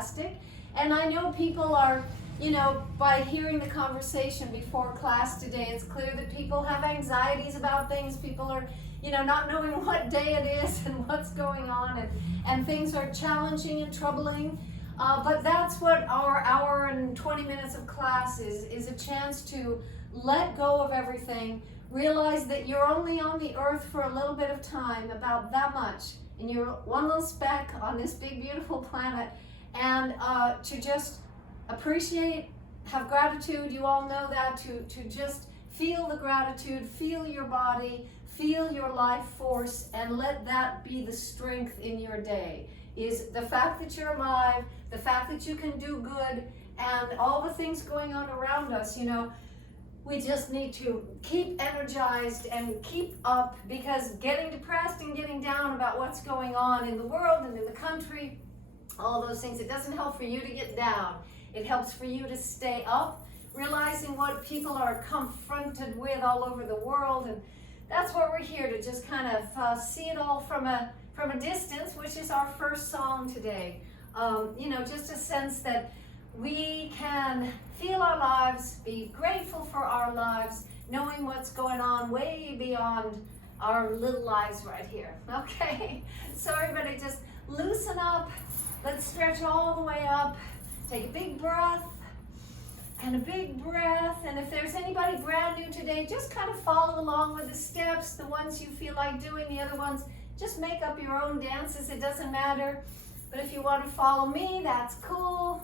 fantastic. And I know people are, by hearing the conversation before class today, it's clear that people have anxieties about things. People are, not knowing what day it is and what's going on, and things are challenging and troubling. But that's what our hour and 20 minutes of class is a chance to let go of everything, realize that you're only on the earth for a little bit of time, about that much, and you're one little speck on this big, beautiful planet, and to just appreciate, have gratitude. You all know that, to just feel the gratitude, feel your body, feel your life force, and let that be the strength in your day. Is the fact that you're alive, the fact that you can do good, and all the things going on around us. We just need to keep energized and keep up, because getting depressed and getting down about what's going on in the world and in the country, all those things, it doesn't help for you to get down. It helps for you to stay up, realizing what people are confronted with all over the world. And that's why we're here, to just kind of see it all from a distance, which is our first song today. Just a sense that we can feel our lives, be grateful for our lives, knowing what's going on way beyond our little lives right here. Okay, so everybody just loosen up. Let's stretch all the way up. Take a big breath and a big breath. And if there's anybody brand new today, just kind of follow along with the steps, the ones you feel like doing, the other ones, just make up your own dances. It doesn't matter. But if you want to follow me, that's cool.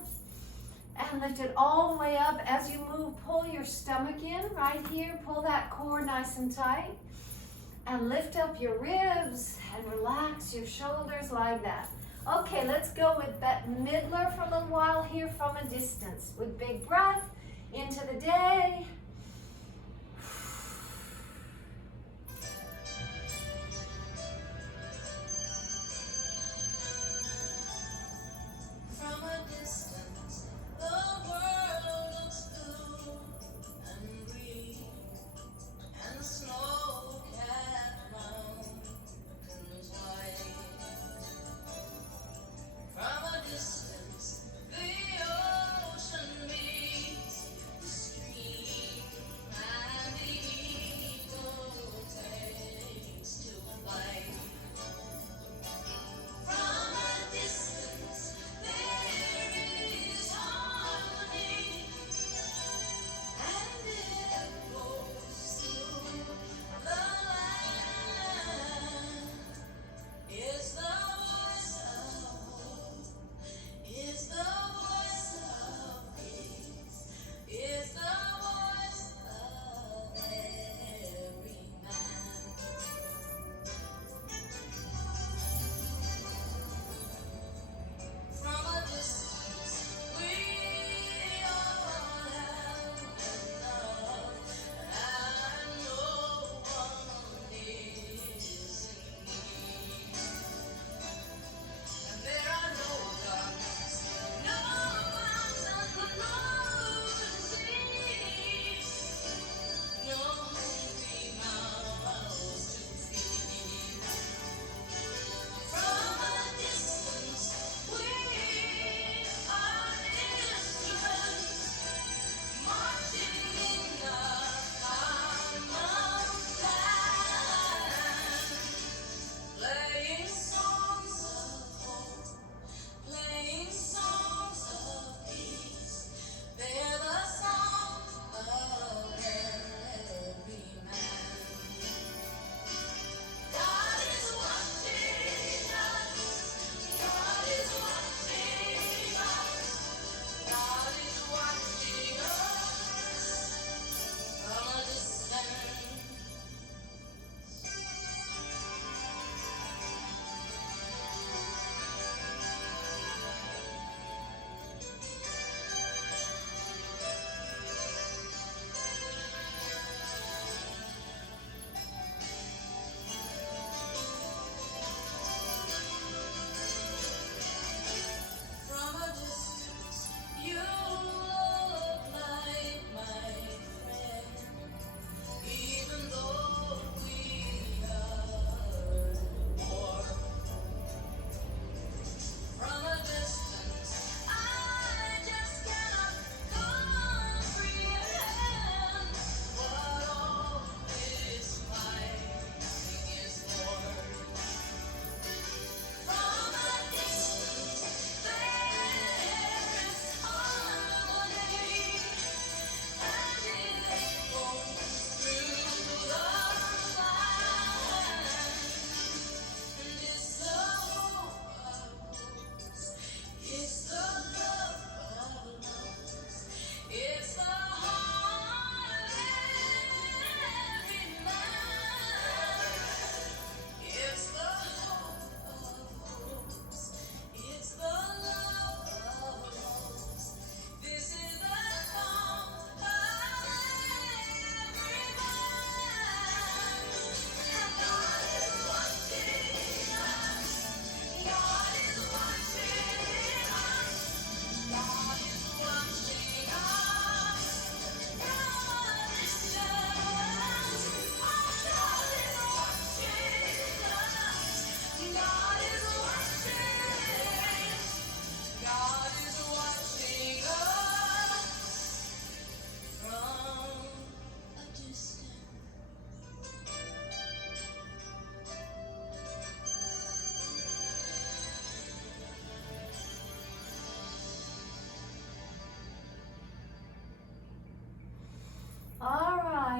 And lift it all the way up. As you move, pull your stomach in right here. Pull that core nice and tight. And lift up your ribs and relax your shoulders like that. Okay, let's go with Bette Midler for a little while here from a distance. With big breath into the day.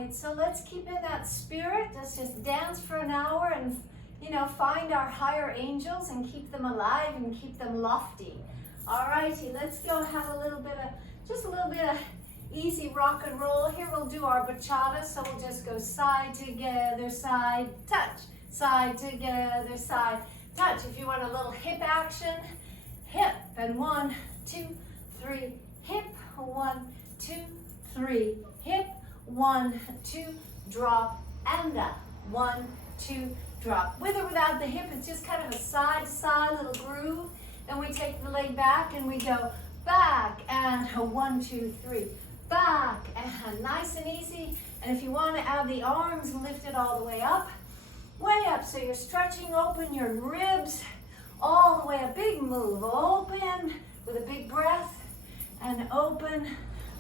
right, so let's keep in that spirit. Let's just dance for an hour and, you know, find our higher angels and keep them alive and keep them lofty. All righty, let's go have a little bit of, just a little bit of easy rock and roll. Here we'll do our bachata, so we'll just go side together, side, touch, side together, side, touch. If you want a little hip action, hip, and 1, 2, 3, hip, 1, 2, 3, hip, 1, 2, drop, and up, 1, 2, drop. With or without the hip, it's just kind of a side to side little groove. Then we take the leg back and we go back and 1, 2, 3, back, and nice and easy. And if you want to add the arms, lift it all the way up, so you're stretching open your ribs all the way, a big move, open with a big breath and open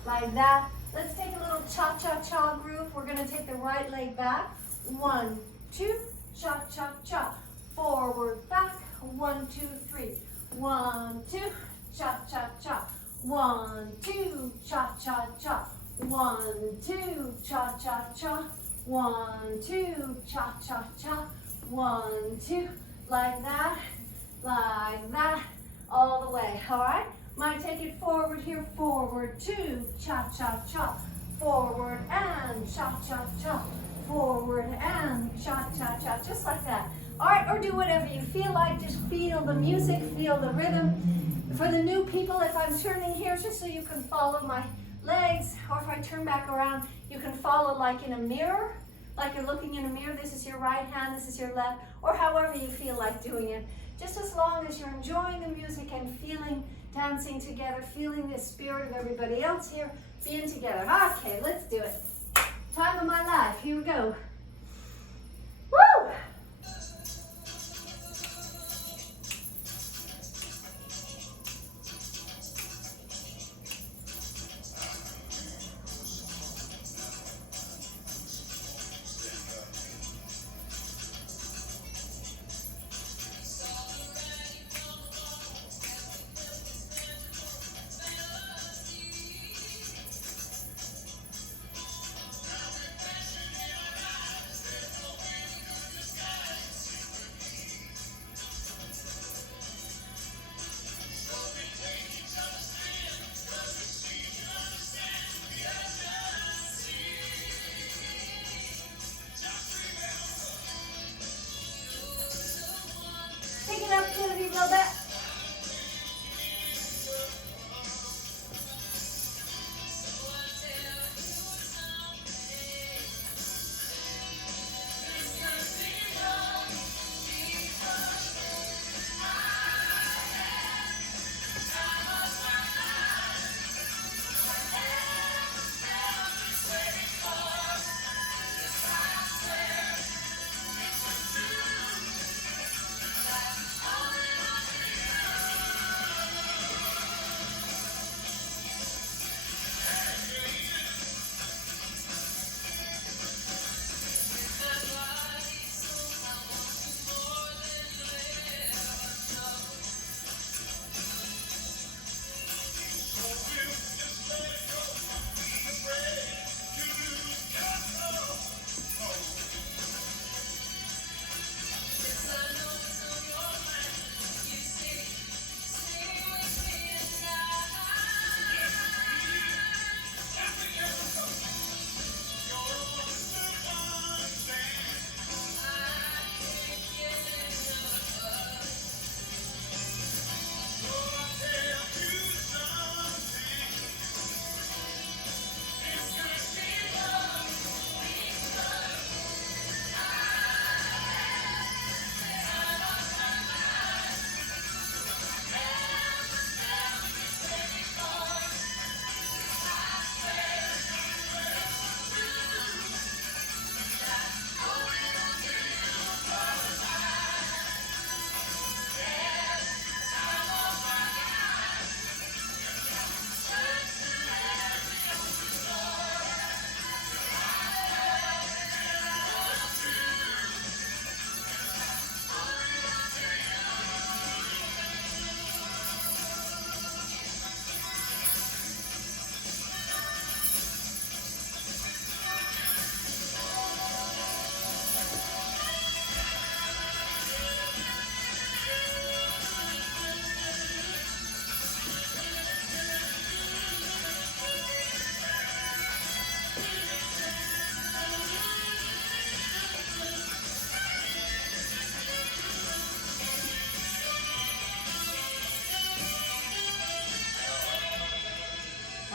like that. Let's take a little cha-cha-cha groove. We're going to take the right leg back, 1, 2, cha-cha-cha, forward, back, 1, 2, 3, 1, 2, cha-cha-cha, 1, 2, cha-cha-cha, 1, 2, cha-cha-cha, 1, 2, cha-cha-cha, 1, 2, like that, all the way, all right? Might take it forward here, forward, 2, cha-cha-cha, forward and cha-cha-cha, forward and cha-cha-cha, just like that. All right, or do whatever you feel like, just feel the music, feel the rhythm. For the new people, if I'm turning here, just so you can follow my legs, or if I turn back around, you can follow like in a mirror, like you're looking in a mirror. This is your right hand, this is your left, or however you feel like doing it. Just as long as you're enjoying the music and feeling, dancing together, feeling the spirit of everybody else here, being together. Okay, let's do it. Time of my life, here we go. Woo!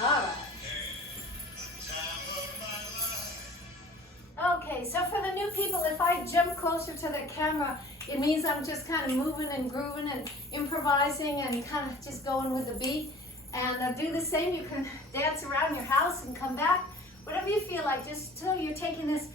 All right. Okay, so for the new people, if I jump closer to the camera, it means I'm just kind of moving and grooving and improvising and kind of just going with the beat. And do the same. You can dance around your house and come back. Whatever you feel like, just till you're taking this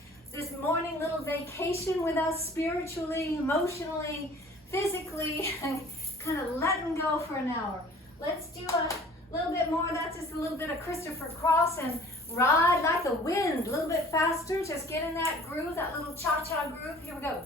morning little vacation with us spiritually, emotionally, physically, and kind of letting go for an hour. Let's do a little bit more. That's just a little bit of Christopher Cross and Ride Like the Wind. A little bit faster. Just get in that groove, that little cha-cha groove. Here we go.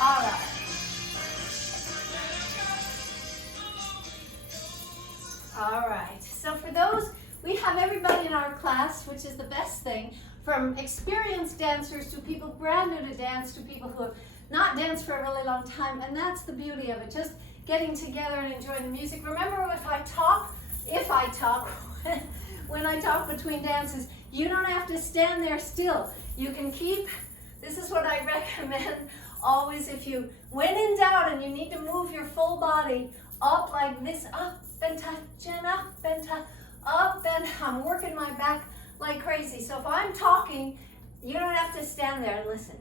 All right. All right. So for those, we have everybody in our class, which is the best thing, from experienced dancers to people brand new to dance to people who have not danced for a really long time. And that's the beauty of it, just getting together and enjoying the music. Remember, if I talk, when I talk between dances, you don't have to stand there still. You can keep, this is what I recommend always, if you, when in doubt and you need to move your full body up like this, up and touch and up and touch, up, and I'm working my back like crazy. So if I'm talking, you don't have to stand there and listen.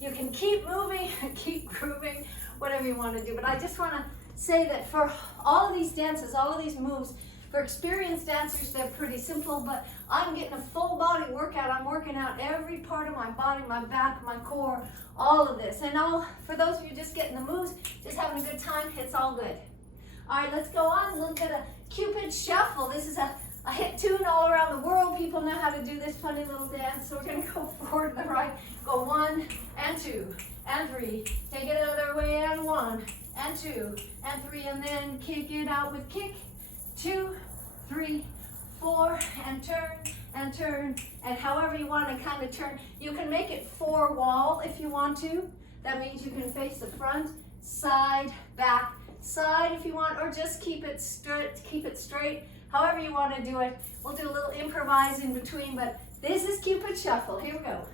You can keep moving, keep grooving, whatever you want to do. But I just want to say that for all of these dances, all of these moves, for experienced dancers, they're pretty simple, but I'm getting a full body workout. I'm working out every part of my body, my back, my core, all of this. And for those of you just getting the moves, just having a good time, it's all good. All right, let's go on. A little bit of Cupid Shuffle. This is a hit tune all around the world. People know how to do this funny little dance. So we're going to go forward and right. Go 1 and 2 and 3. Take it other way and 1 and 2 and 3. And then kick it out with kick. 2, 3, 4, and turn, and turn, and however you want to kind of turn. You can make it 4 wall if you want to. That means you can face the front, side, back, side if you want, or just keep it straight. However you want to do it. We'll do a little improvise in between, but this is Cupid Shuffle. Here we go.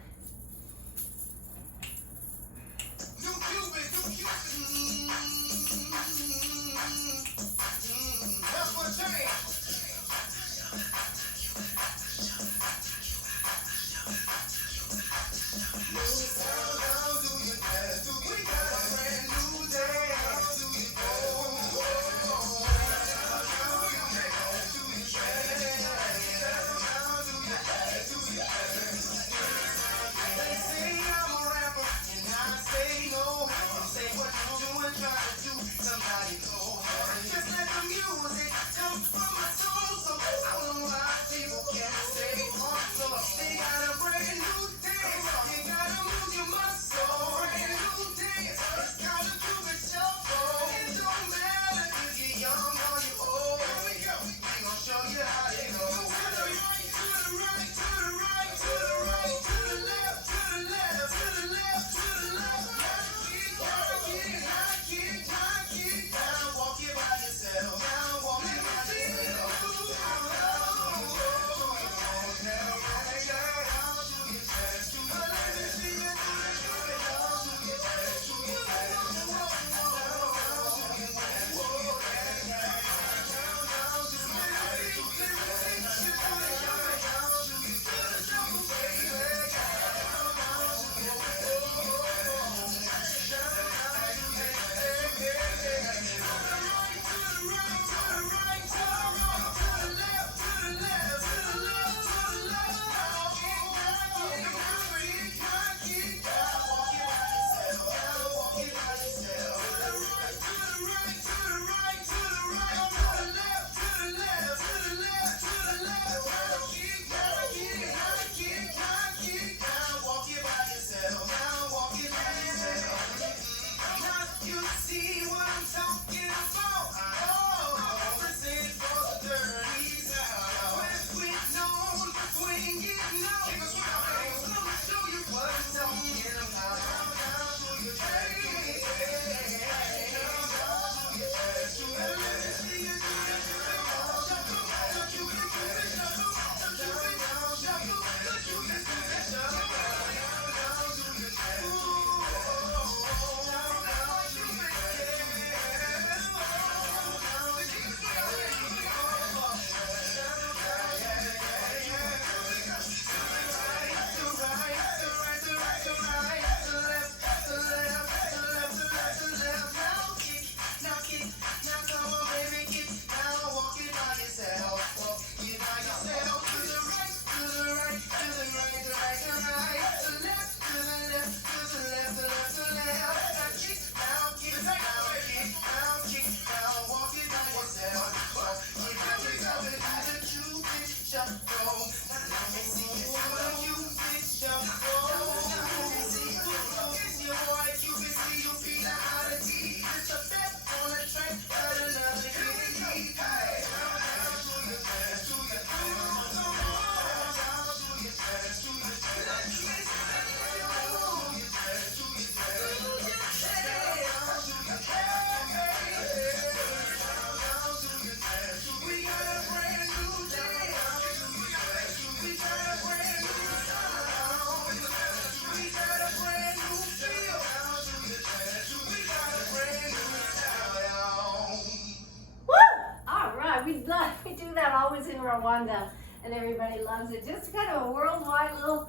Rwanda, and everybody loves it. Just kind of a worldwide little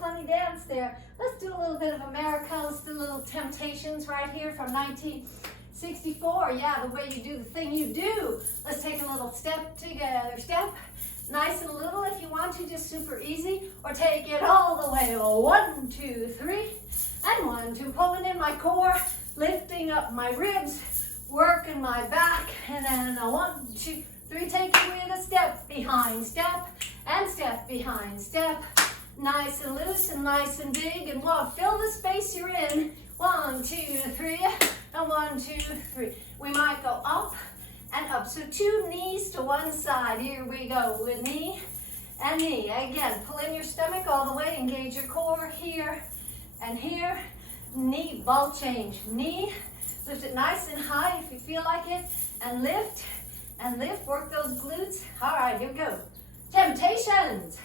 funny dance there. Let's do a little bit of America. Let's do a little Temptations right here from 1964. Yeah, the way you do the thing you do. Let's take a little step together. Step, nice and little if you want to, just super easy. Or take it all the way. 1, 2, 3, and 1, 2. Pulling in my core, lifting up my ribs, working my back, and then 1, 2, 3, take it with a step behind, step, and step behind, step. Nice and loose and nice and big, and fill the space you're in. 1, 2, 3, and 1, 2, 3. We might go up and up. So 2 knees to one side. Here we go with knee and knee. Again, pull in your stomach all the way, engage your core here and here. Knee, ball change. Knee, lift it nice and high if you feel like it, and lift. And lift, work those glutes. All right, here we go. Temptations.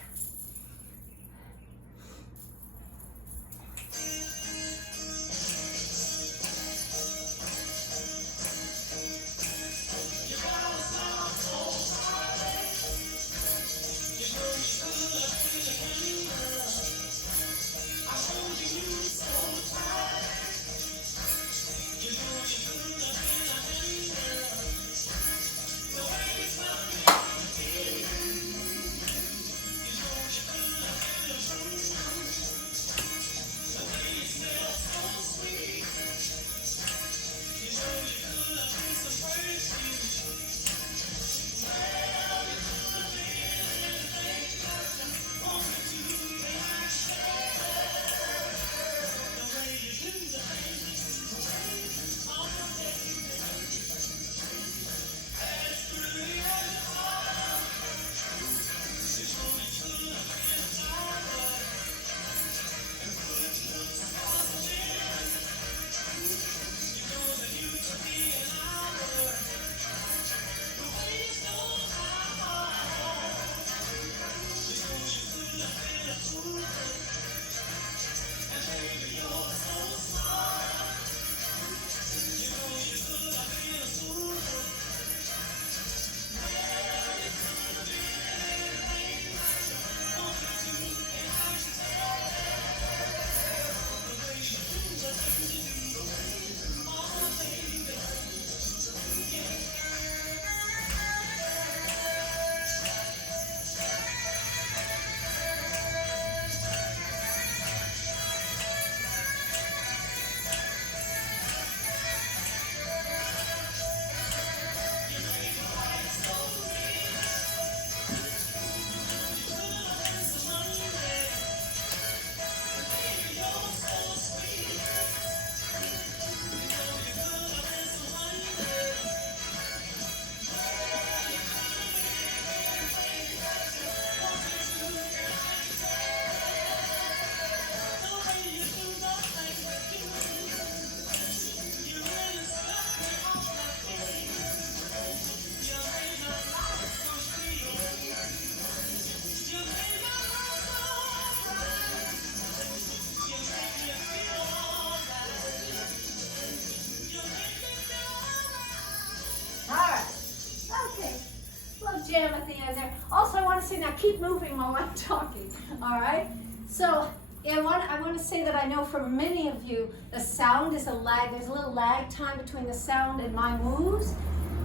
in there. Also, I want to say now, keep moving while I'm talking, all right? So, I want to say that I know for many of you, the sound is a lag. There's a little lag time between the sound and my moves.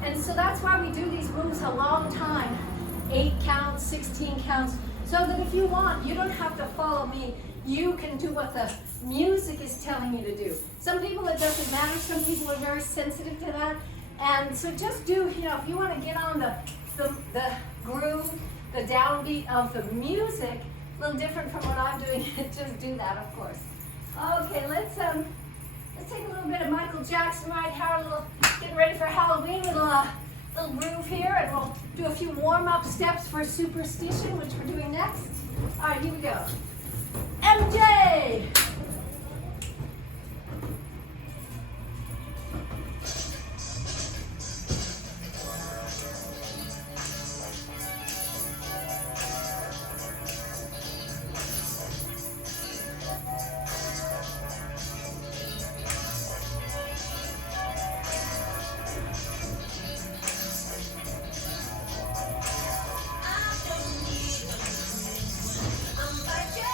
And so that's why we do these moves a long time. 8 counts, 16 counts. So that if you want, you don't have to follow me. You can do what the music is telling you to do. Some people it doesn't matter. Some people are very sensitive to that. And so just do, you know, if you want to get on the groove, the downbeat of the music, a little different from what I'm doing, just do that, of course. Okay, let's take a little bit of Michael Jackson right here, a little, getting ready for Halloween, little groove here, and we'll do a few warm-up steps for Superstition, which we're doing next. All right, here we go. MJ! I'm like, yeah.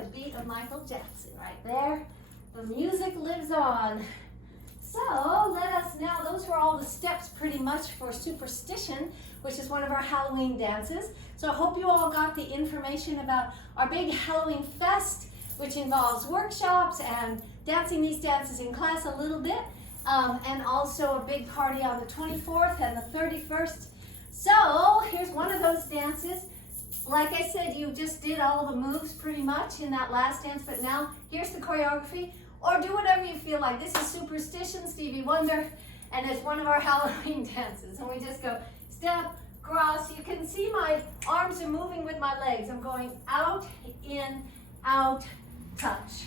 the beat of Michael Jackson right there. The music lives on. So let us now, those were all the steps pretty much for Superstition, which is one of our Halloween dances. So I hope you all got the information about our big Halloween fest, which involves workshops and dancing these dances in class a little bit, and also a big party on the 24th and the 31st. So here's one of those dances. Like I said, you just did all the moves pretty much in that last dance, but now here's the choreography. Or do whatever you feel like. This is Superstition, Stevie Wonder, and it's one of our Halloween dances. And we just go step, cross. You can see my arms are moving with my legs. I'm going out, in, out, touch.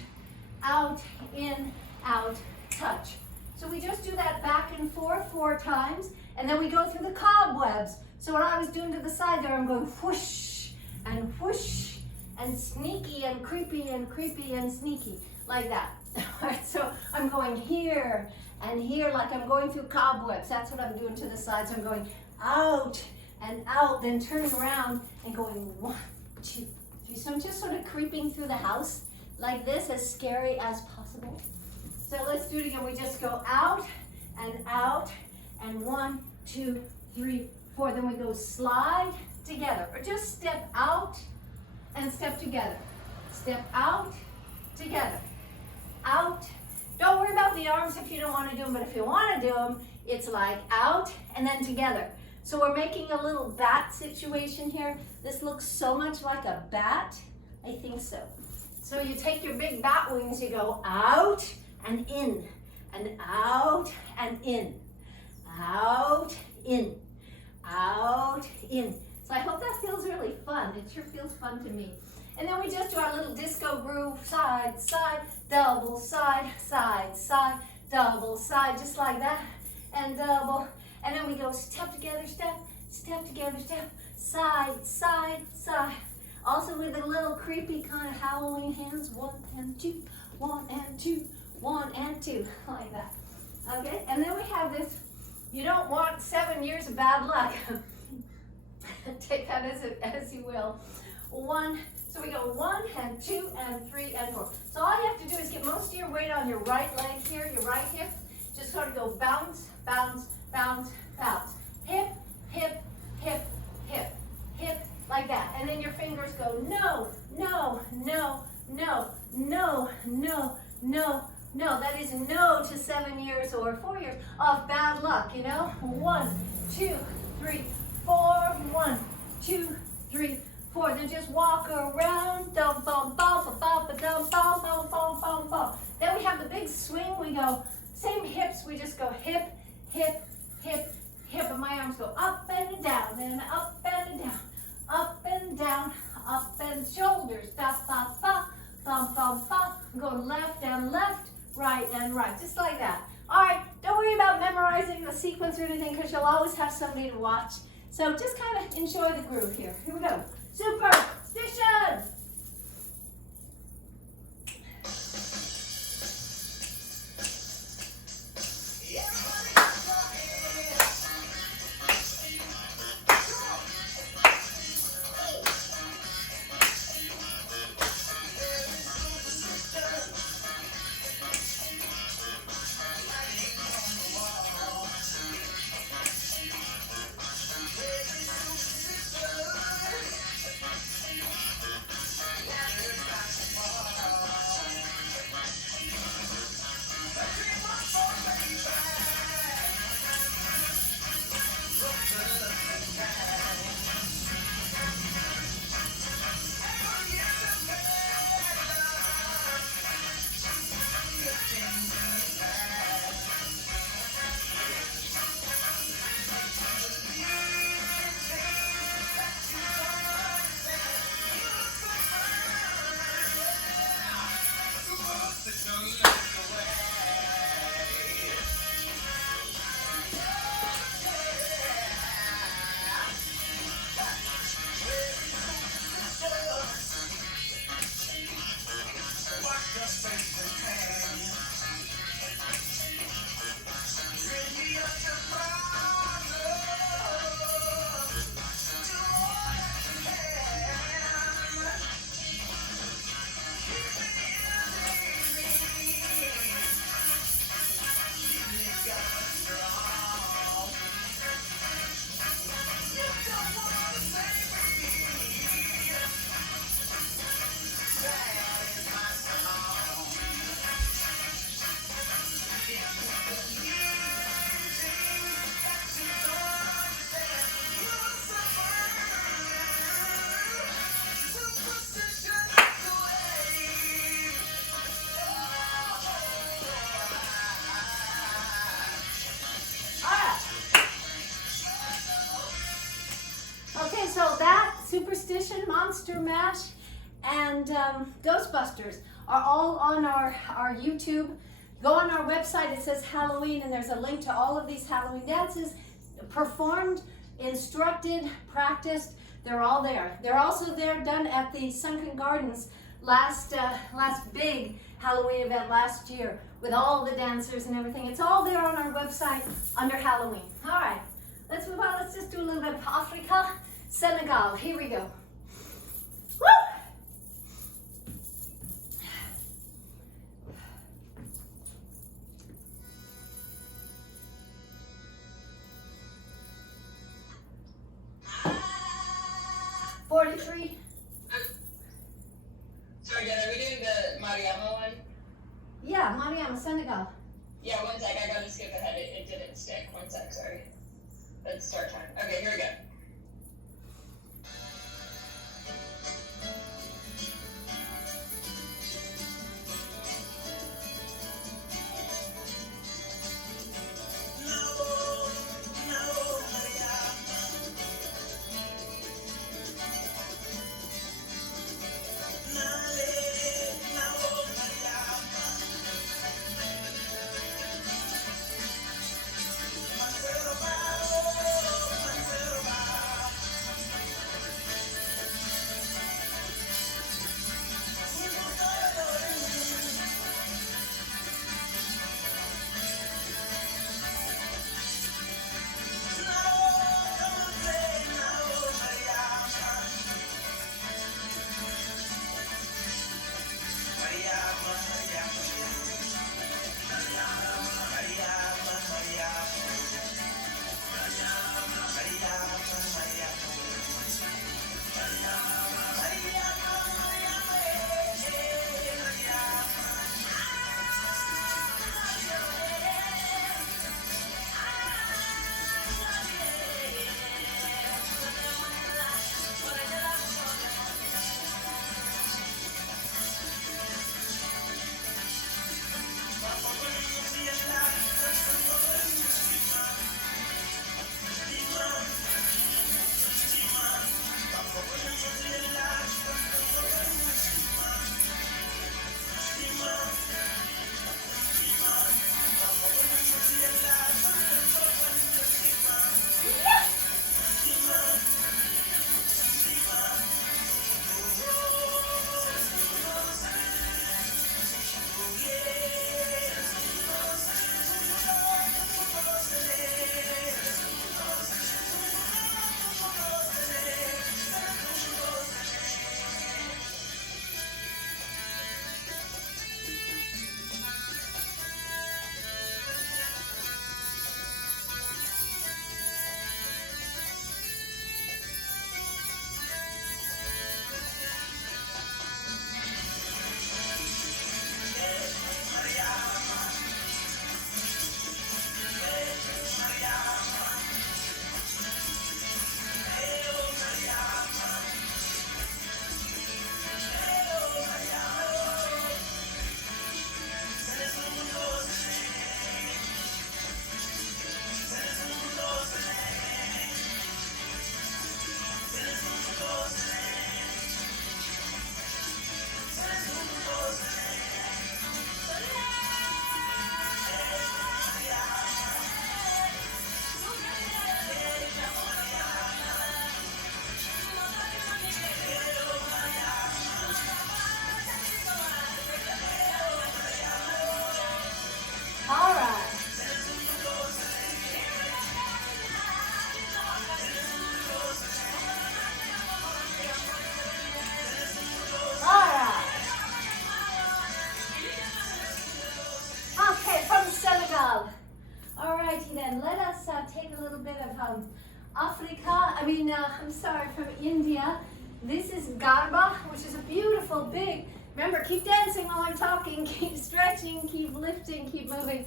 Out, in, out, touch. So we just do that back and forth 4 times, and then we go through the cobwebs. So what I was doing to the side there, I'm going whoosh, and sneaky, and creepy, and sneaky, like that. Alright, so I'm going here and here like I'm going through cobwebs. That's what I'm doing to the sides. I'm going out and out, then turning around and going 1, 2, 3. So I'm just sort of creeping through the house like this, as scary as possible. So let's do it again. We just go out, and 1, 2, 3, 4. Then we go slide together, or just step out and step together. Step out, together. Out. Don't worry about the arms if you don't want to do them, but if you want to do them, it's like out and then together. So we're making a little bat situation here. This looks so much like a bat. I think so. So you take your big bat wings, you go out and in, and out and in, out, in, out, in. So I hope that feels really fun. It sure feels fun to me. And then we just do our little disco groove, side, side, double, side, side, side, double, side, just like that, and double. And then we go step together, step, step together, step, side, side, side. Also with the little creepy kind of Halloween hands, 1 and 2, 1 and 2, 1 and 2, like that. Okay, and then we have this, you don't want 7 years of bad luck. Take that as you will. 1, so we go 1 and 2 and 3 and 4. So all you have to do is get most of your weight on your right leg here, your right hip. Just sort of go bounce, bounce, bounce, bounce. Hip, hip, hip, hip, hip, like that. And then your fingers go no, no, no, no, no, no, no, no. That is no to 7 years or 4 years of bad luck, you know? 1, 2, 3, 4, 1, 2, 3, 4. Then just walk around, dum bum bum bum bum dum bum bum bum bum bum. Then we have the big swing. We go same hips. We just go hip, hip, hip, hip, and my arms go up and down, and up and down, up and down, up and shoulders, da ba ba, bum bum bum. Go left and left, right and right, just like that. All right. Don't worry about memorizing the sequence or anything, because you'll always have somebody to watch. So just kind of enjoy the groove here. Here we go. Superstition! Superstition, Monster Mash, and Ghostbusters are all on our YouTube. Go on our website, it says Halloween, and there's a link to all of these Halloween dances, performed, instructed, practiced. They're all there. They're also there, done at the Sunken Gardens last big Halloween event last year with all the dancers and everything. It's all there on our website under Halloween. All right, let's move on. Let's just do a little bit of Africa, Senegal. Here we go. Woo! 43. Sorry, Jen, are we doing the Mariama one? Yeah, Mariam, Senegal. Yeah, one sec, I gotta skip ahead, it didn't stick. One sec, sorry. Let's start time. Okay, here we go. From India. This is Garba, which is a beautiful, big, remember, keep dancing while I'm talking, keep stretching, keep lifting, keep moving.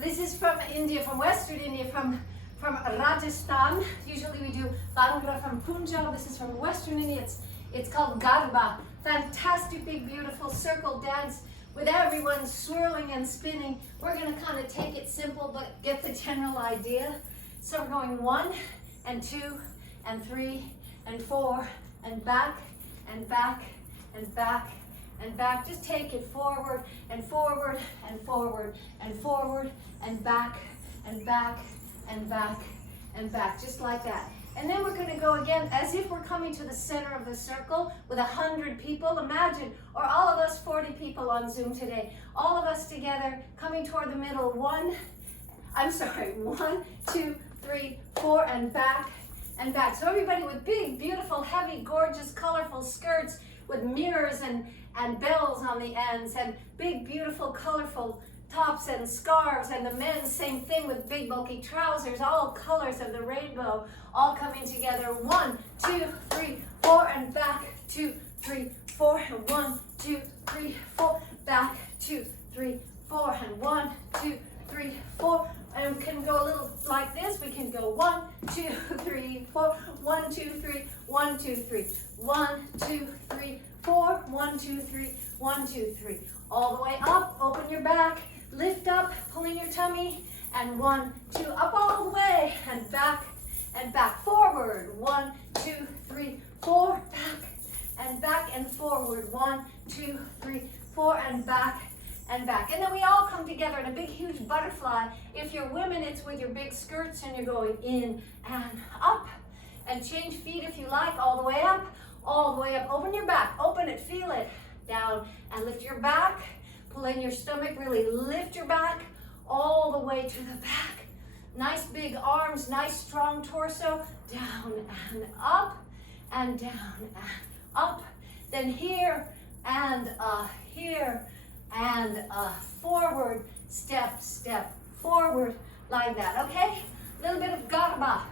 This is from India, from Western India, from Rajasthan. Usually we do Bhangra from Punjab. This is from Western India. It's called Garba. Fantastic, big, beautiful circle dance with everyone swirling and spinning. We're going to kind of take it simple, but get the general idea. So we're going 1 and 2 and 3 and 4 and back and back and back and back. Just take it forward and forward and forward and forward and back and back and back and back, just like that. And then we're going to go again as if we're coming to the center of the circle with 100 people. Imagine, or all of us 40 people on Zoom today, all of us together coming toward the middle. 1, 2, 3, 4, and back and back. So everybody with big, beautiful, heavy, gorgeous, colorful skirts with mirrors and bells on the ends, and big, beautiful, colorful tops and scarves, and the men, same thing, with big bulky trousers, all colors of the rainbow, all coming together. 1, 2, 3, 4, and back. 2, 3, 4, and 1, 2, 3, 4, back. 2, 3, 4, and 1, 2, 3, 4. And we can go a little like this. We can go 1, 2, 3, 4. 1, 2, 3. 1, 2, 3. 1, 2, 3, 4. 1, 2, 3. 1, 2, 3. All the way up. Open your back. Lift up, pulling your tummy, and 1, 2, up all the way, and back, forward. 1, 2, 3, 4, back and forward. 1, 2, 3, 4, and back. And then we all come together in a big, huge butterfly. If you're women, it's with your big skirts, and you're going in and up. And change feet if you like, all the way up, all the way up. Open your back, open it, feel it. Down, and lift your back. Pull in your stomach, really lift your back all the way to the back. Nice big arms, nice strong torso. Down and up, and down and up. Then here and forward, step, step, forward, like that, okay? A little bit of garba.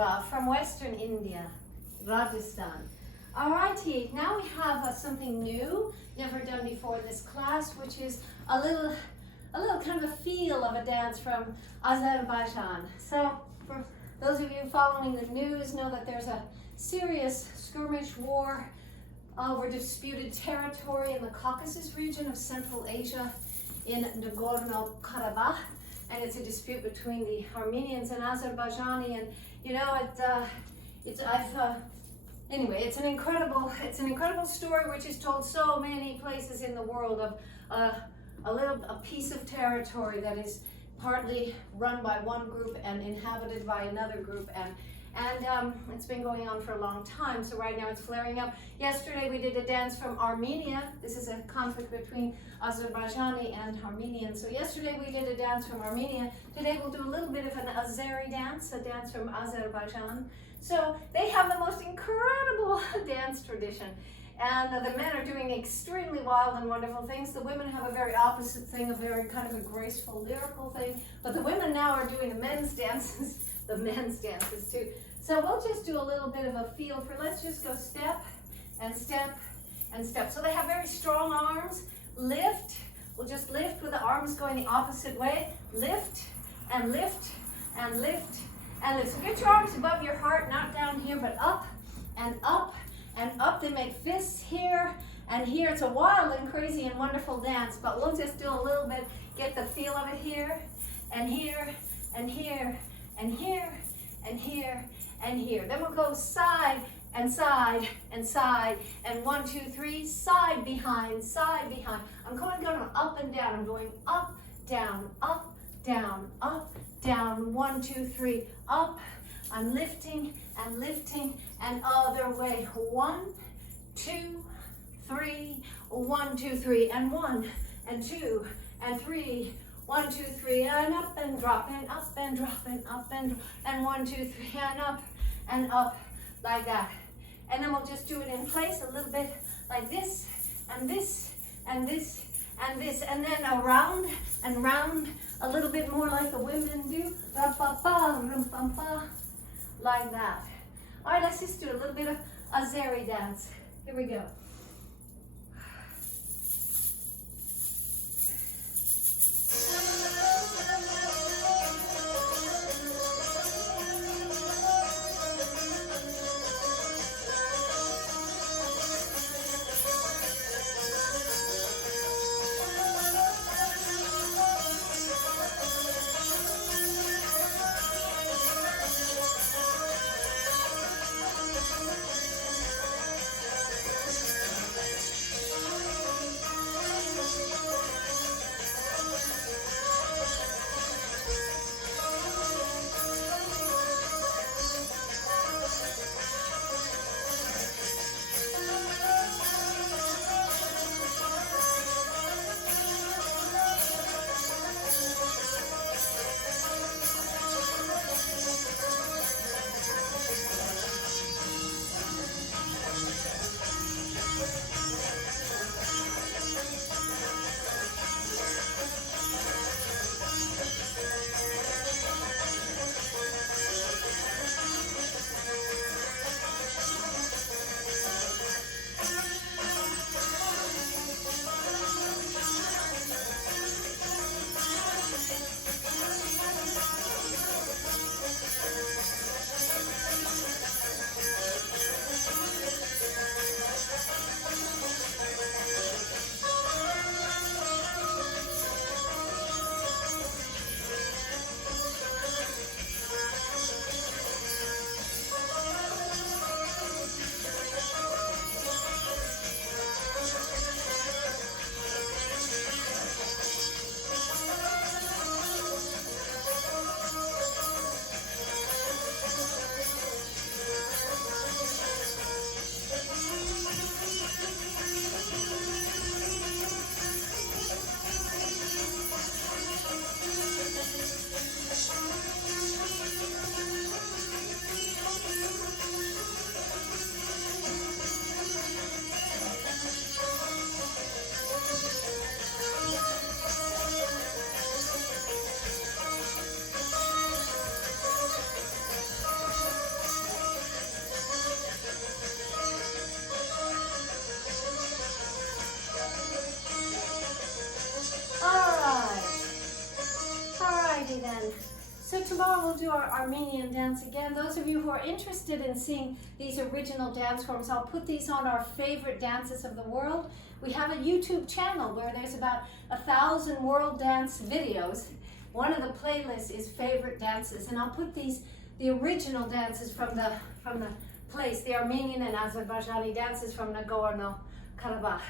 Bhangra from Western India, Rajasthan. Alrighty, now we have something new, never done before in this class, which is a little kind of a feel of a dance from Azerbaijan. So for those of you following the news know that there's a serious skirmish war over disputed territory in the Caucasus region of Central Asia in Nagorno-Karabakh, and it's a dispute between the Armenians and Azerbaijani, and you know anyway, it's an incredible story which is told so many places in the world of a piece of territory that is partly run by one group and inhabited by another group, and it's been going on for a long time. So right now it's flaring up. Yesterday we did a dance from Armenia. This is a conflict between Azerbaijani and Armenian. So yesterday we did a dance from Armenia. Today we'll do a little bit of an Azeri dance, a dance from Azerbaijan. So they have the most incredible dance tradition. And the men are doing extremely wild and wonderful things. The women have a very opposite thing, a very kind of a graceful, lyrical thing. But the women now are doing the men's dances too. So we'll just do a little bit of a feel for, let's just go step and step and step. So they have very strong arms. Lift, we'll just lift with the arms going the opposite way. Lift and lift and lift and lift. So get your arms above your heart, not down here, but up and up and up. They make fists here and here. It's a wild and crazy and wonderful dance, but we'll just do a little bit, get the feel of it here and here and here and here and here and here. Then we'll go side and side and side, and 1, 2, 3, side behind, side behind. I'm going up and down. I'm going up, down, up, down, up, down. 1, 2, 3, up. I'm lifting and lifting and other way. 1, 2, 3, 1, 2, 3, and 1 and 2 and 3. 1, 2, 3, and up and drop, and up and drop, and up and 1, 2, 3, and up, like that. And then we'll just do it in place a little bit like this, and this, and this, and this, and then around and round a little bit more like the women do, like that. All right, let's just do a little bit of Azeri dance. Here we go. So tomorrow we'll do our Armenian dance again. Those of you who are interested in seeing these original dance forms, I'll put these on our favorite dances of the world. We have a YouTube channel where there's about 1,000 world dance videos. One of the playlists is favorite dances, and I'll put the original dances from the place, the Armenian and Azerbaijani dances from Nagorno-Karabakh.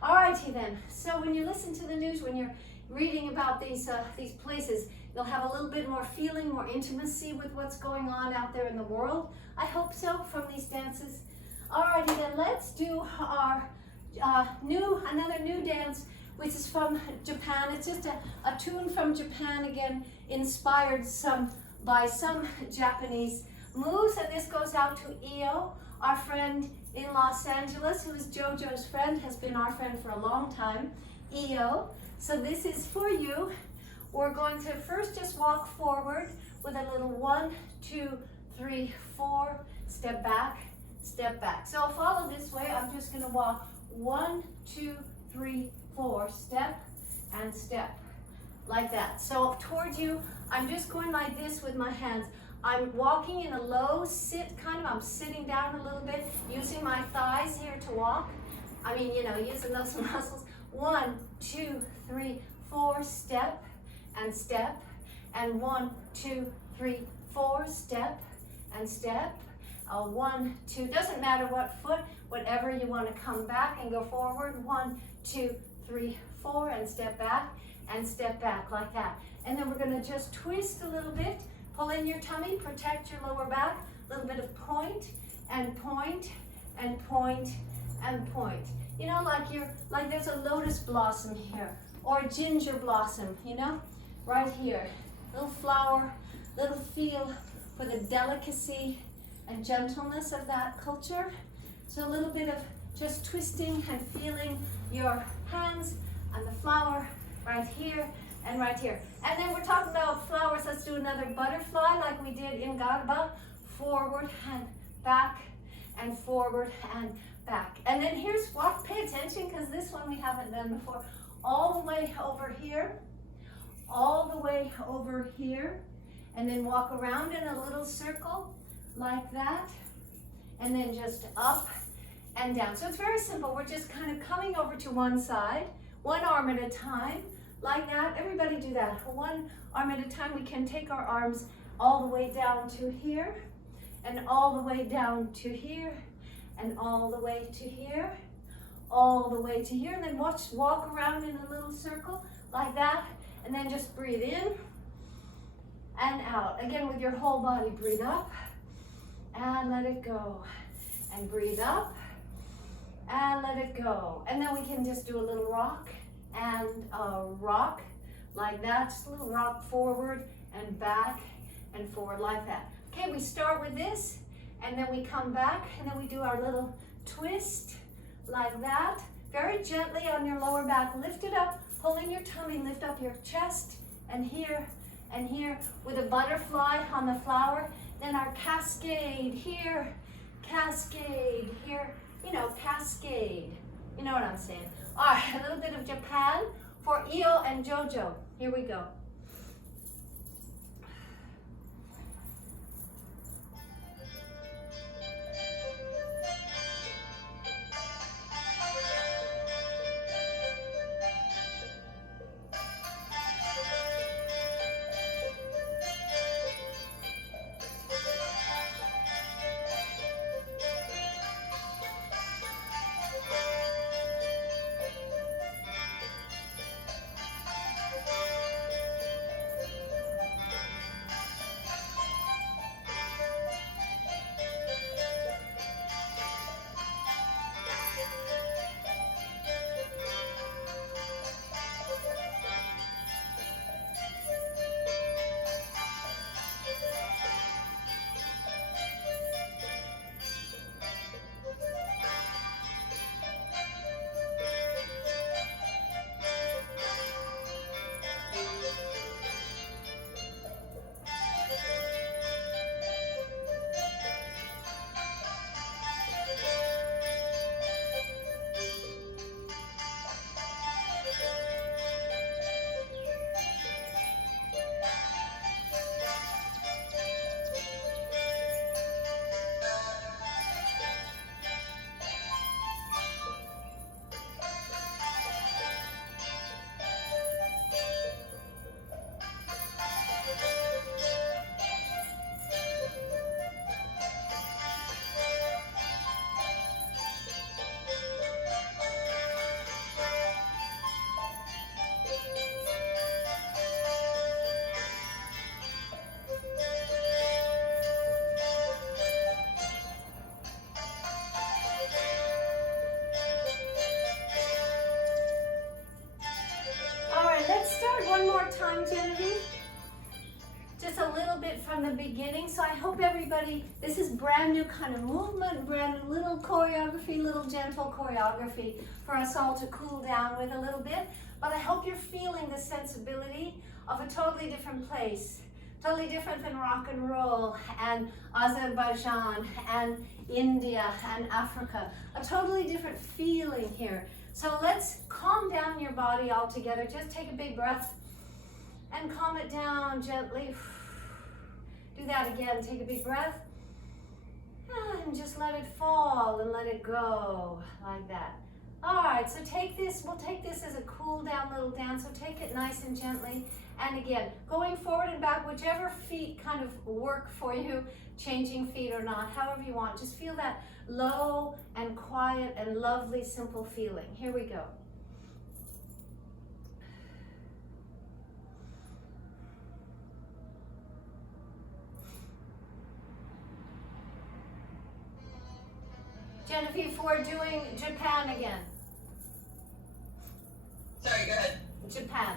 Alrighty then, so when you listen to the news, when you're reading about these places, you'll have a little bit more feeling, more intimacy with what's going on out there in the world. I hope so, from these dances. Alrighty then, let's do our another new dance, which is from Japan. It's just a tune from Japan, again, inspired by some Japanese moves, and this goes out to Io, our friend in Los Angeles, who is JoJo's friend, has been our friend for a long time, Io. So this is for you. We're going to first just walk forward with a little 1, 2, 3, 4, step back, step back. So follow this way. I'm just going to walk 1, 2, 3, 4, step and step, like that. So towards you, I'm just going like this with my hands. I'm walking in a low sit, I'm sitting down a little bit, using my thighs here to walk. I mean, using those muscles. 1, 2, 3, 4, step and step. And 1, 2, 3, 4, step and step. 1, 2, doesn't matter what foot, whatever you want to come back and go forward. 1, 2, 3, 4, and step back like that. And then we're going to just twist a little bit. Pull in your tummy, protect your lower back, a little bit of point and point and point and point. Like there's a lotus blossom here, or a ginger blossom, right here. Little flower, little feel for the delicacy and gentleness of that culture. So a little bit of just twisting and feeling your hands and the flower right here and right here. And then we're talking about flowers. Let's do another butterfly like we did in Garba. Forward and back and forward and back. And then here's what, pay attention, because this one we haven't done before. All the way over here, all the way over here, and then walk around in a little circle like that, and then just up and down. So it's very simple. We're just kind of coming over to one side, one arm at a time, like that. Everybody do that. One arm at a time. We can take our arms all the way down to here, and all the way down to here, and all the way to here, all the way to here, and then walk around in a little circle like that, and then just breathe in and out. Again, with your whole body, breathe up and let it go, and breathe up and let it go. And then we can just do a little rock and rock like that, just a little rock forward and back and forward like that. Okay, we start with this, and then we come back, and then we do our little twist like that. Very gently on your lower back, lift it up, pull in your tummy, lift up your chest, and here with a butterfly on the flower. Then our cascade here, cascade here, cascade. You know what I'm saying. All right, a little bit of Japan for Io and JoJo. Here we go. just a little bit from the beginning. So I hope everybody, this is brand new kind of movement, brand new little choreography, little gentle choreography for us all to cool down with a little bit. But I hope you're feeling the sensibility of a totally different place. Totally different than rock and roll and Azerbaijan and India and Africa. A totally different feeling here. So let's calm down your body all together. Just take a big breath and calm it down gently. Do that again. Take a big breath. And just let it fall and let it go like that. All right, so we'll take this as a cool down little dance. So take it nice and gently. And again, going forward and back, whichever feet kind of work for you, changing feet or not, however you want. Just feel that low and quiet and lovely, simple feeling. Here we go. Genevieve, we're doing Japan again. Sorry, go ahead. Japan.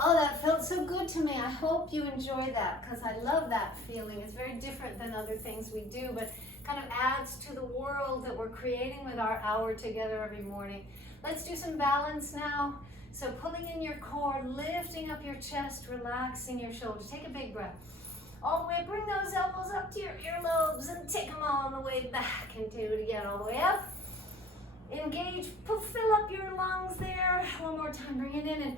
Oh, that felt so good to me. I hope you enjoy that because I love that feeling. It's very different than other things we do, but kind of adds to the world that we're creating with our hour together every morning. Let's do some balance now. So pulling in your core, lifting up your chest, relaxing your shoulders. Take a big breath. All the way, bring those elbows up to your earlobes and take them all the way back and do it again all the way up. Engage, fill up your lungs there. One more time, bring it in and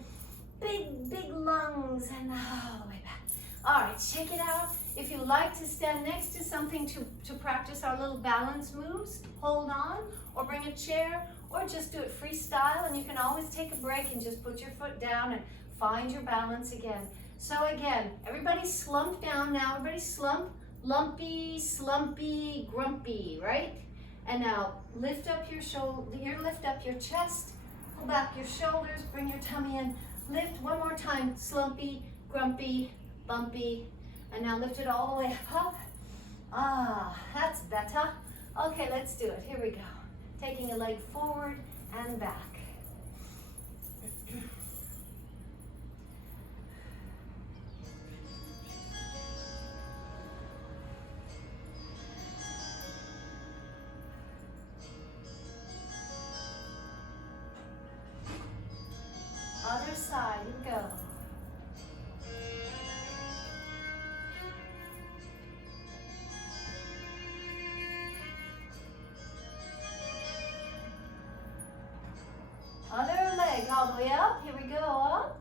big lungs and all the way back. All right, check it out. If you like to stand next to something to practice our little balance moves, hold on or bring a chair or just do it freestyle, and you can always take a break and just put your foot down and find your balance again. So again, everybody slump down now. Everybody slump, lumpy, slumpy, grumpy, right? And now lift up your shoulder, lift up your chest, pull back your shoulders, bring your tummy in. Lift one more time, slumpy, grumpy, bumpy, and now lift it all the way up. Ah, that's better. Okay, let's do it. Here we go. Taking a leg forward and back. Other side, here we go. Other leg all the way up, here we go, up.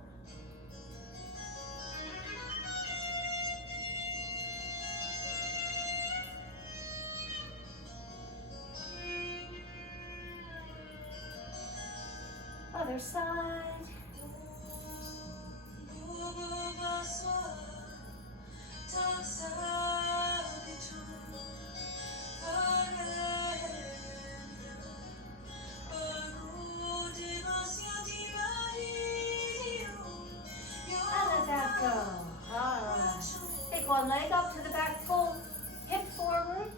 Other side. one leg up to the back, pull hip forward.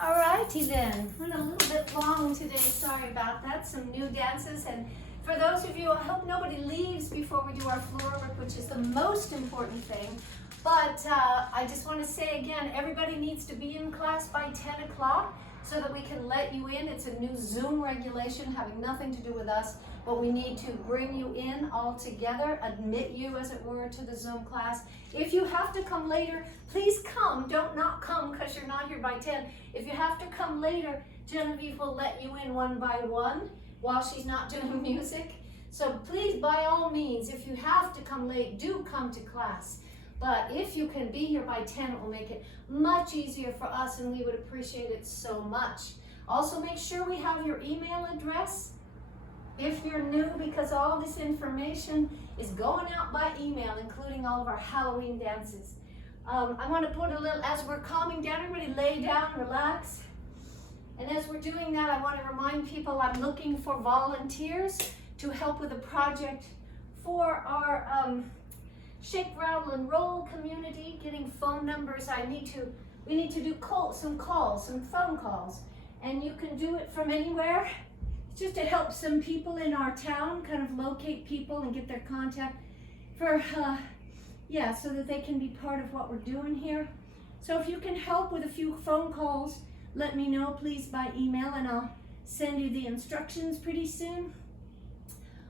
Alrighty then, went a little bit long today, sorry about that, some new dances, and for those of you, I hope nobody leaves before we do our floor work, which is the most important thing, but I just want to say again, everybody needs to be in class by 10 o'clock so that we can let you in. It's a new Zoom regulation having nothing to do with us, but we need to bring you in all together, admit you, as it were, to the Zoom class. If you have to come later, please come. Don't not come because you're not here by 10. If you have to come later, Genevieve will let you in one by one while she's not doing music. So please, by all means, if you have to come late, do come to class. But if you can be here by 10, it will make it much easier for us, and we would appreciate it so much. Also, make sure we have your email address if you're new, because all this information is going out by email, including all of our Halloween dances. I want to put a little, as we're calming down, everybody lay down, relax. And as we're doing that, I want to remind people I'm looking for volunteers to help with a project for our Shake, Rattle, and Roll community, getting phone numbers. We need to do some phone calls. And you can do it from anywhere. It's just to help some people in our town, kind of locate people and get their contact for, so that they can be part of what we're doing here. So if you can help with a few phone calls, let me know, please, by email, and I'll send you the instructions pretty soon.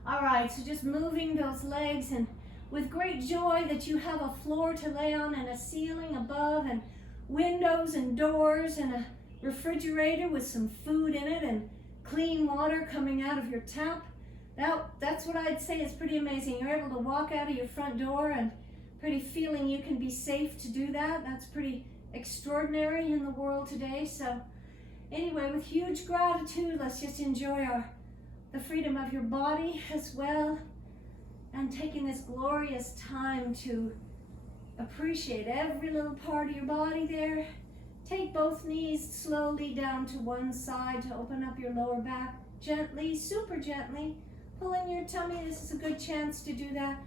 All right, so just moving those legs, and with great joy that you have a floor to lay on and a ceiling above and windows and doors and a refrigerator with some food in it and clean water coming out of your tap. That's what I'd say is pretty amazing. You're able to walk out of your front door and pretty feeling you can be safe to do that. That's pretty extraordinary in the world today. So anyway, with huge gratitude, let's just enjoy the freedom of your body as well, and taking this glorious time to appreciate every little part of your body there. Take both knees slowly down to one side to open up your lower back. Gently, super gently, pull in your tummy. This is a good chance to do that.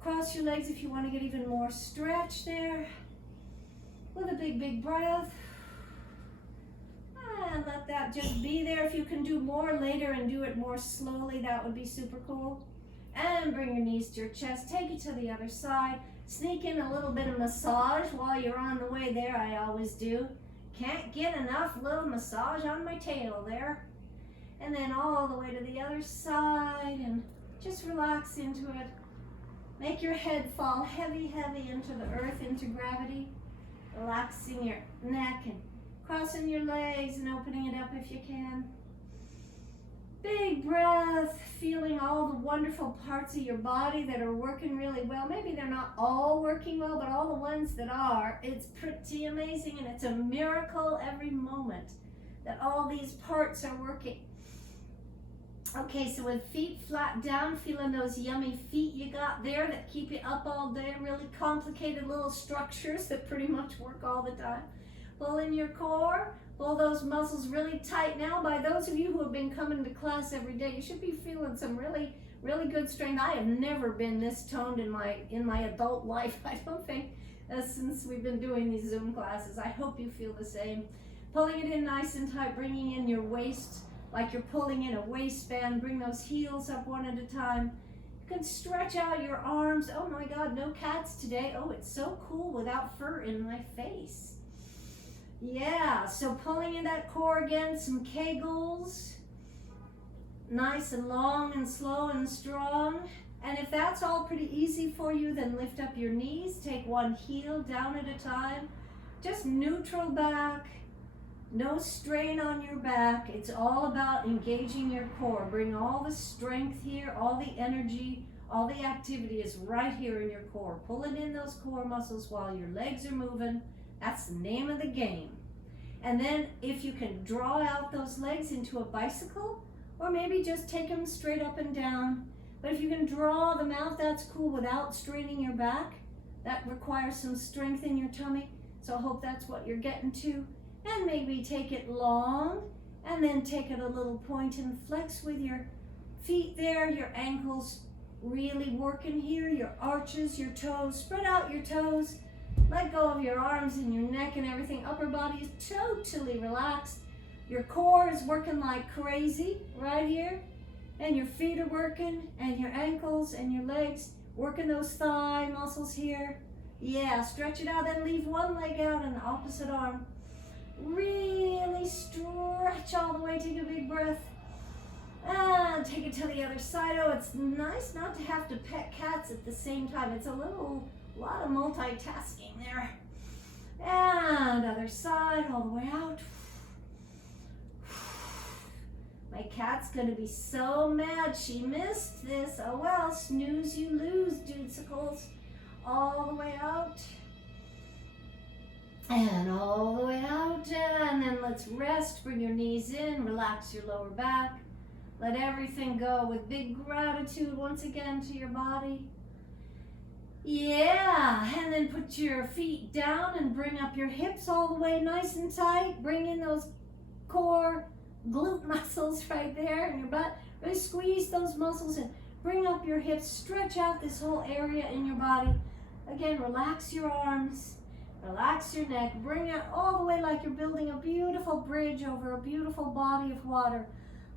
Cross your legs if you want to get even more stretch there. With a big, big breath. And let that just be there. If you can do more later and do it more slowly, that would be super cool. And bring your knees to your chest. Take it to the other side. Sneak in a little bit of massage while you're on the way there. I always do. Can't get enough little massage on my tail there. And then all the way to the other side, and just relax into it. Make your head fall heavy, heavy into the earth, into gravity. Relaxing your neck and crossing your legs and opening it up if you can. Big breath, feeling all the wonderful parts of your body that are working really well. Maybe they're not all working well, but all the ones that are, it's pretty amazing, and it's a miracle every moment that all these parts are working. Okay, so with feet flat down, feeling those yummy feet you got there that keep you up all day, really complicated little structures that pretty much work all the time. Pull in your core, Pull those muscles really tight. Now, by those of you who have been coming to class every day, you should be feeling some really, really good strength. I have never been this toned in my adult life, I don't think, since we've been doing these Zoom classes. I hope you feel the same. Pulling it in nice and tight, bringing in your waist like you're pulling in a waistband. Bring those heels up one at a time. You can stretch out your arms. Oh my God, no cats today. Oh, it's so cool without fur in my face. Yeah, so pulling in that core again, some Kegels. Nice and long and slow and strong. And if that's all pretty easy for you, then lift up your knees. Take one heel down at a time. Just neutral back. No strain on your back. It's all about engaging your core. Bring all the strength here, all the energy, all the activity is right here in your core. Pulling in those core muscles while your legs are moving. That's the name of the game. And then if you can draw out those legs into a bicycle, or maybe just take them straight up and down. But if you can draw them out, that's cool without straining your back. That requires some strength in your tummy. So I hope that's what you're getting to. And maybe take it long, and then take it a little point and flex with your feet there, your ankles really working here, your arches, your toes. Spread out your toes. Let go of your arms and your neck and everything. Upper body is totally relaxed. Your core is working like crazy right here. And your feet are working, and your ankles and your legs. Working those thigh muscles here. Yeah, stretch it out, then leave one leg out and the opposite arm. Really stretch all the way, take a big breath. And take it to the other side. Oh, it's nice not to have to pet cats at the same time. It's a lot of multitasking there. And other side, all the way out. My cat's gonna be so mad she missed this. Oh well, snooze you lose, dudesicles. All the way out. And all the way out, and then let's rest. Bring your knees in, relax your lower back. Let everything go with big gratitude once again to your body. Yeah, and then put your feet down and bring up your hips all the way nice and tight. Bring in those core glute muscles right there in your butt. Really squeeze those muscles and bring up your hips. Stretch out this whole area in your body. Again, relax your arms. Relax your neck, bring it all the way like you're building a beautiful bridge over a beautiful body of water.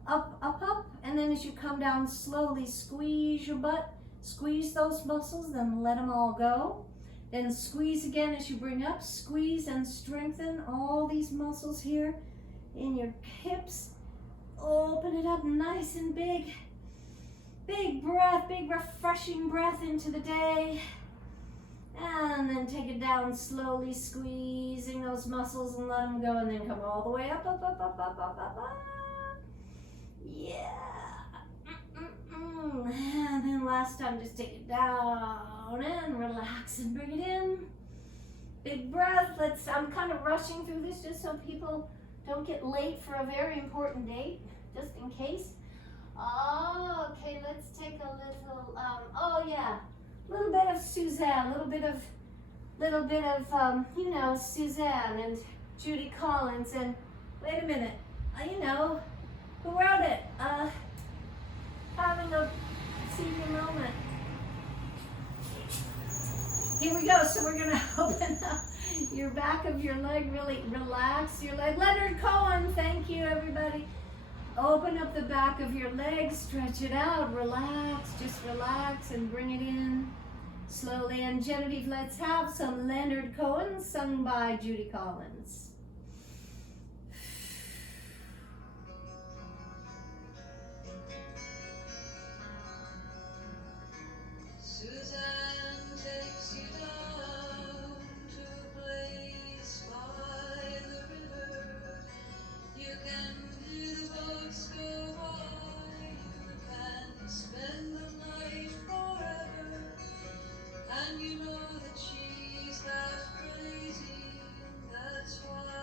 Up, up, up, and then as you come down slowly, squeeze your butt, squeeze those muscles, then let them all go. Then squeeze again as you bring up, squeeze and strengthen all these muscles here in your hips. Open it up nice and big. Big breath, big refreshing breath into the day. And then take it down slowly, squeezing those muscles and let them go, and then come all the way up, up, up, up, up, up, up, up. Yeah. And then last time, just take it down and relax and bring it in. Big breath. I'm kind of rushing through this just so people don't get late for a very important date, just in case. Oh, okay, let's take a little, oh yeah. A little bit of Suzanne, a little bit of, Suzanne and Judy Collins, and wait a minute, who wrote it? Having a senior moment. Here we go, so we're gonna open up your back of your leg, really relax your leg. Leonard Cohen, thank you everybody. Open up the back of your leg, stretch it out, relax, just relax and bring it in slowly. And Genevieve, let's have some Leonard Cohen sung by Judy Collins. And you know that she's that crazy, that's why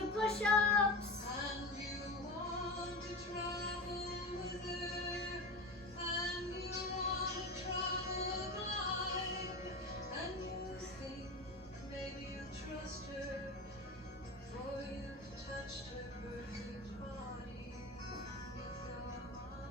do push-ups. And you want to travel with her, and you want to travel alive, and you think maybe you trust her, for you've touched her perfect body with your mind.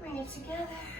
Bring it together.